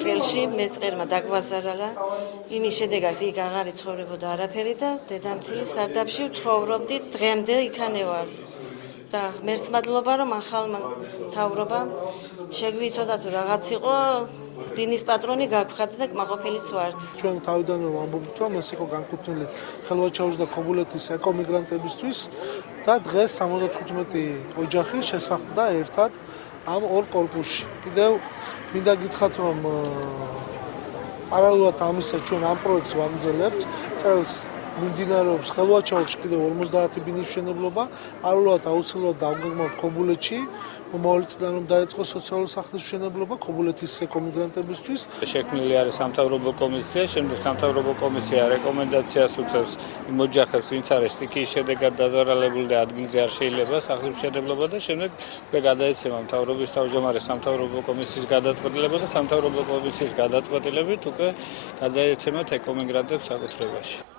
წელში მეწყერმა დაგვაზარალა, იმის შედეგად იქ აღარ იცხოვრებოდა არაფერი და დედამთილის სარდაფში ვცხოვრობდი, დღემდე იქანე ვარ. და ღმერთს მადლობა, რომ ახალმა მთავრობამ შეგვიცოდა თუ რაღაც იყო, დინის პატრონი გაგხადა და კმაყოფილიც ვართ. ჩვენ თავიდან რომ ამბობთ, რომ ეს იყო განკუთვნილი ხელვაჩაურის და ქობულეთის ეკომიგრანტებისთვის და დღეს 75 ოჯახი შესახლდა ერთად ამ ორ კორპუსში. კიდევ მინდა გითხრათ, რომ პარალელურად ამისა ჩვენ ამ პროექტს ვაგრძელებთ. წელს მიმდინარეობს ხელვაჩაურში კიდევ 50 ბინის მშენებლობა, პარალელურად აუცილებლად დავგეგმავთ ქობულეთში, მომავალი წლიდან რომ დაეწყოს სოციალური სახლის მშენებლობა ქობულეთის ეკომიგრანტებისთვის. შექმნილი არის სამთავრობო კომისია, შემდეგ სამთავრობო კომისია რეკომენდაციას უწევს იმ ოჯახებს, ვინც არის სტიქიის შედეგად დაზარალებული და ადგილზე არ შეიძლება სახლის მშენებლობა და შემდეგ გადაეცემა მთავრობის თავმჯდომარე სამთავრობო კომისიის გადაწყვეტილება და სამთავრობო კომისიის გადაწყვეტილებით უკვე გადაეცემათ ეკომიგრანტებს საკუთრებაში.